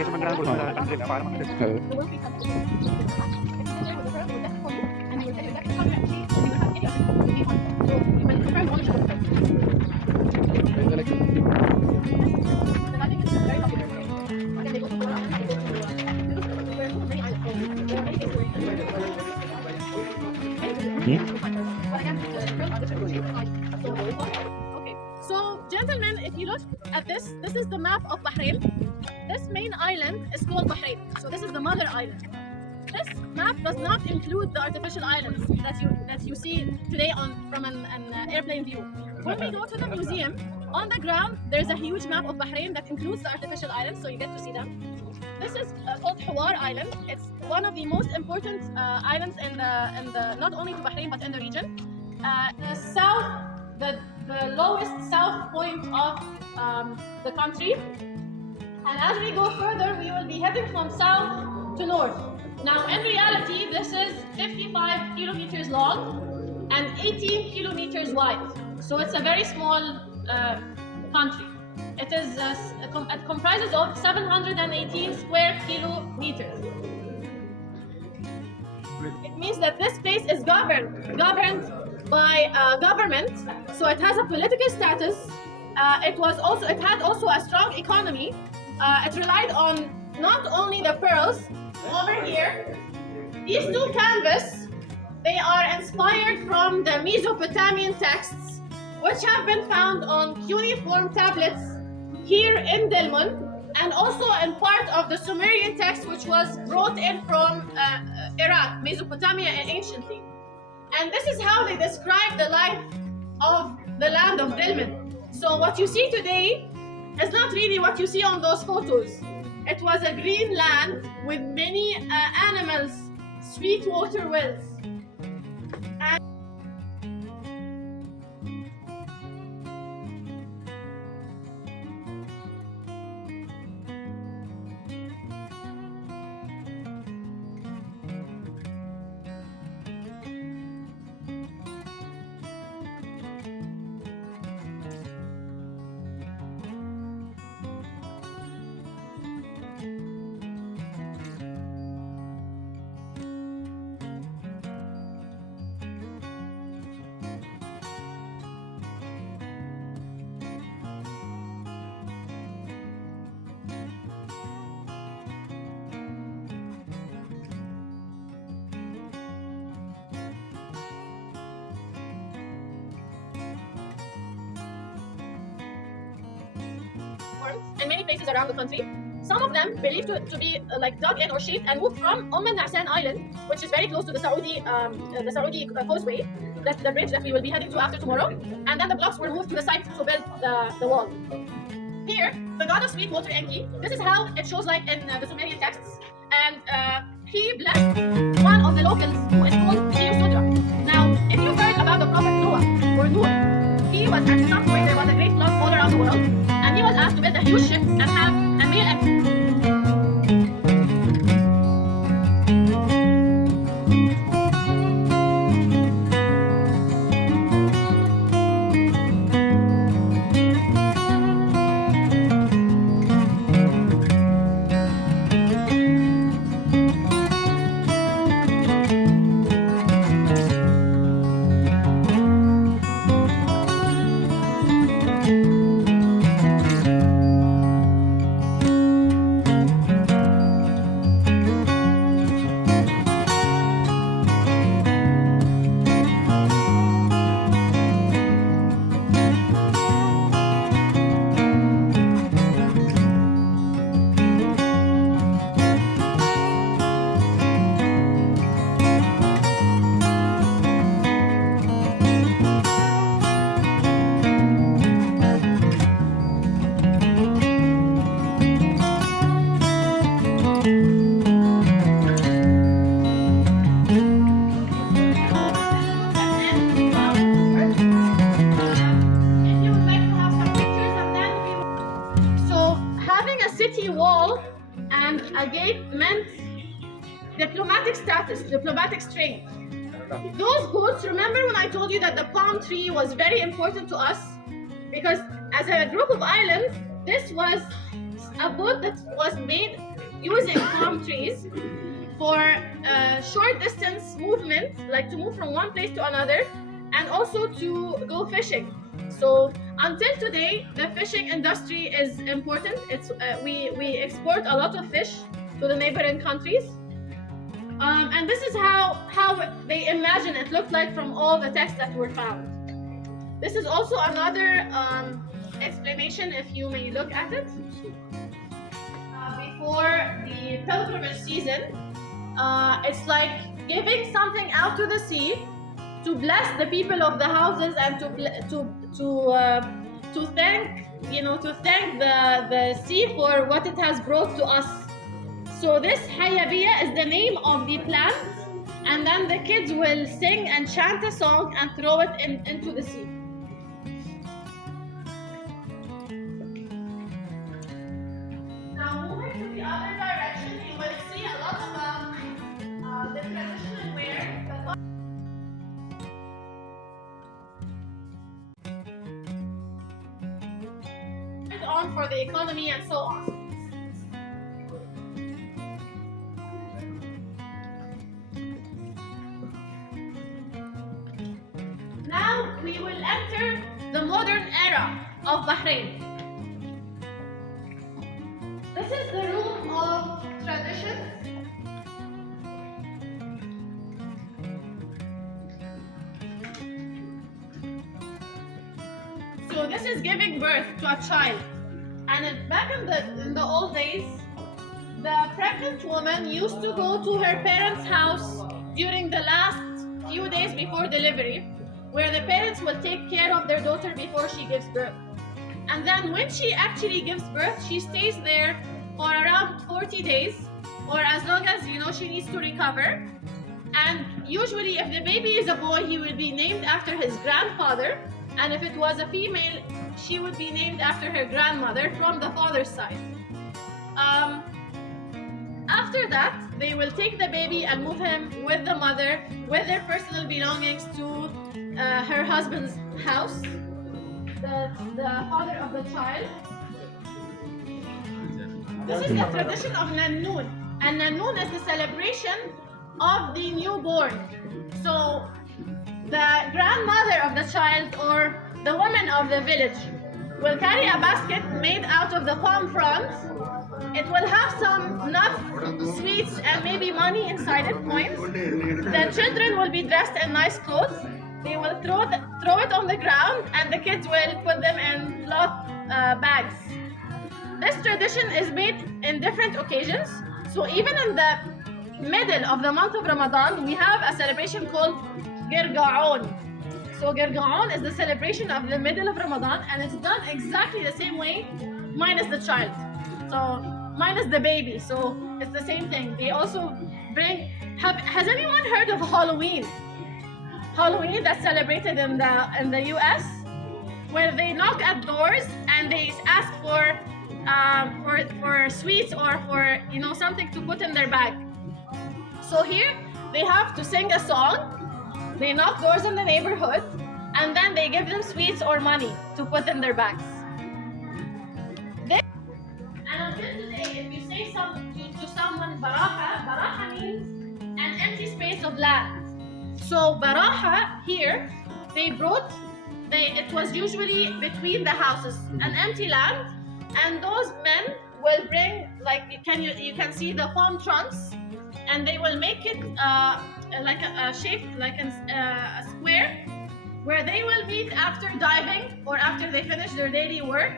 Okay, so gentlemen, if you look at this is the map of Bahrain. This main island is called Bahrain. So this is the mother island. This map does not include the artificial islands that you see today from an airplane view. When we go to the museum, on the ground there's a huge map of Bahrain that includes the artificial islands, so you get to see them. This is called Hawar Island. It's one of the most important islands in the not only to Bahrain but in the region. The lowest south point of the country. And as we go further, we will be heading from south to north. Now, in reality, this is 55 kilometers long and 18 kilometers wide. So it's a very small country. It comprises of 718 square kilometers. It means that this place is governed by government, so it has a political status. It had also a strong economy. It relied on not only the pearls over here. These two canvas, they are inspired from the Mesopotamian texts, which have been found on cuneiform tablets here in Dilmun, and also in part of the Sumerian text, which was brought in from Iraq, Mesopotamia anciently. And this is how they describe the life of the land of Dilmun. So what you see today is not really what you see on those photos. It was a green land with many animals, sweet water wells. In many places around the country. Some of them believed to be like dug in or shaped and moved from Nasan Island, which is very close to the Saudi causeway, that's the bridge that we will be heading to after tomorrow. And then the blocks were moved to the site to build the wall. Here, the god of sweet water Enki, this is how it shows like in the Sumerian texts. And he blessed one of the locals who is called Sudra. Now, if you heard about the prophet Noah, or Noah, he was at some point, there was a great flood all around the world, and he was asked to build a huge ship and have a male and wall and a gate meant diplomatic status, diplomatic strength. Those boats, remember when I told you that the palm tree was very important to us? Because as a group of islands, this was a boat that was made using palm trees for short distance movement, like to move from one place to another, and also to go fishing. So until today, the fishing industry is important. We export a lot of fish to the neighboring countries. And this is how they imagine it looked like from all the texts that were found. This is also another explanation, if you may look at it. Before the pilgrimage season, it's like giving something out to the sea to bless the people of the houses and to thank the sea for what it has brought to us. So this hayabiya is the name of the plant, and then the kids will sing and chant a song and throw it into the sea. Now moving to the other direction, you will see a lot about the traditional wear. On for the economy and so on. Now we will enter the modern era of Bahrain. This is the room of traditions. So this is giving birth to a child. And back in the old days, the pregnant woman used to go to her parents' house during the last few days before delivery, where the parents will take care of their daughter before she gives birth. And then when she actually gives birth, she stays there for around 40 days, or as long as she needs to recover. And usually if the baby is a boy, he will be named after his grandfather. And if it was a female, she would be named after her grandmother from the father's side. After that, they will take the baby and move him with the mother, with their personal belongings, to her husband's house, the father of the child. This is the tradition of Nannoon. And Nannoon is the celebration of the newborn. So the grandmother of the child or the woman of the village will carry a basket made out of the palm fronds. It will have some nuts, sweets, and maybe money inside it, coins. The children will be dressed in nice clothes. They will throw it on the ground, and the kids will put them in cloth bags. This tradition is made in different occasions. So even in the middle of the month of Ramadan, we have a celebration called Girga'on. So Girga'on is the celebration of the middle of Ramadan, and it's done exactly the same way, minus the child. So minus the baby. So it's the same thing. They also bring. Has anyone heard of Halloween? Halloween that's celebrated in the U.S., where they knock at doors and they ask for sweets or for something to put in their bag. So here they have to sing a song. They knock doors in the neighborhood, and then they give them sweets or money to put in their bags. And until today, if you say to someone Baraha means an empty space of land. So Baraha here, it was usually between the houses, an empty land, and those men will bring, like you can see the palm trunks, and they will make it like a shape, like a square, where they will meet after diving or after they finish their daily work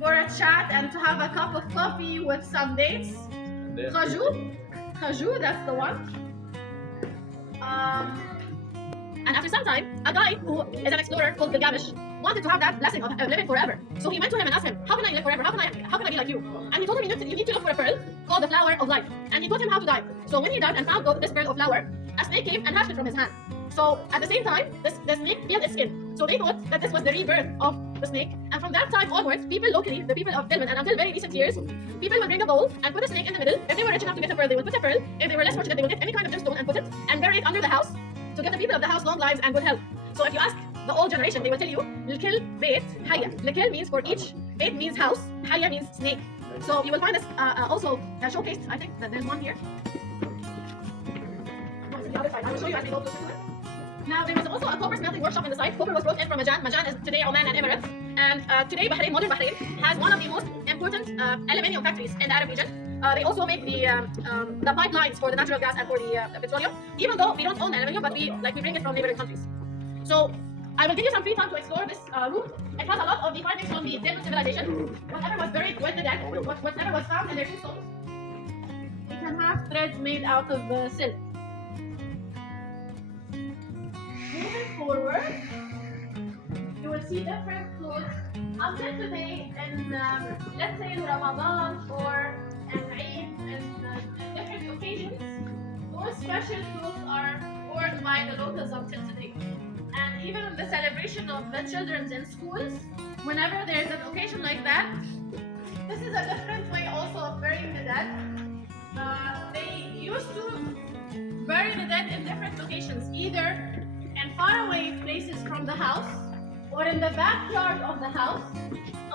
for a chat and to have a cup of coffee with some dates. Khaju, that's the one. And after some time, a guy who is an explorer called Gilgamesh wanted to have that blessing of living forever. So he went to him and asked him, how can I live forever? How can I be like you? And he told him, you need to look for a pearl called the flower of life. And he taught him how to dive. So when he dived and found this pearl of flower, a snake came and hatched it from his hand. So at the same time, the snake peeled its skin. So they thought that this was the rebirth of the snake. And from that time onwards, people locally, the people of Tilman, and until very recent years, people will bring a bowl and put a snake in the middle. If they were rich enough to get a pearl, they will put a pearl. If they were less fortunate, they will get any kind of gemstone and put it and bury it under the house to give the people of the house long lives and good health. So if you ask the old generation, they will tell you, Likil Beit Haya. Likil means for each, Beit means house, Haya means snake. So you will find this also showcased. I think that there's one here. No, it's on the other side. I will show you as we go closer to it. Now, there was also a copper smelting workshop in the site. Copper was brought in from Majan. Majan is today Oman and Emirates. And today, Bahrain, modern Bahrain, has one of the most important aluminium factories in the Arab region. They also make the pipelines for the natural gas and for the petroleum. Even though we don't own aluminium, but we bring it from neighboring countries. So I will give you some free time to explore this room. It has a lot of the findings from the Desert civilization. Whatever was buried with the dead, whatever was found in their tombstones. We can have threads made out of silk. Moving forward, you will see different clothes. Until today, in let's say in Ramadan or in Eid and different occasions, those special clothes are worn by the locals until today. And even in the celebration of the children in schools, whenever there's an occasion like that, this is a different way also of burying the dead. They used to bury the dead in different locations, either in faraway places from the house, or in the backyard of the house,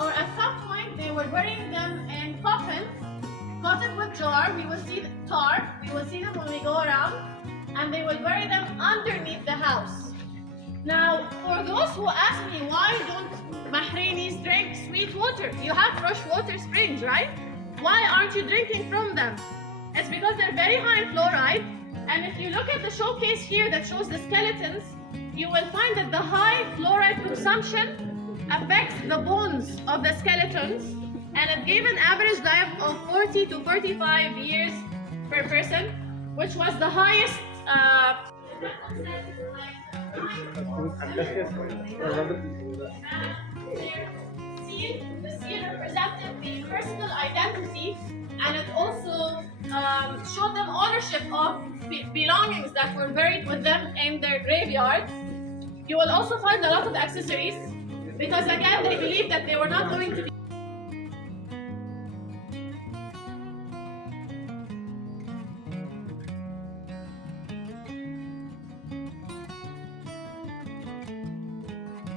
or at some point they were burying them in coffins, coated with tar. We will see the tar, we will see them when we go around, and they will bury them underneath the house. Now, for those who ask me, why don't Bahrainis drink sweet water? You have fresh water springs, right? Why aren't you drinking from them? It's because they're very high in fluoride, and if you look at the showcase here that shows the skeletons, you will find that the high fluoride consumption affects the bones of the skeletons, and it gave an average life of 40 to 45 years per person, which was the highest the seal represented the personal identity, and it also showed them ownership of belongings that were buried with them in their graveyards. You will also find a lot of accessories, because again they believed that they were not going to be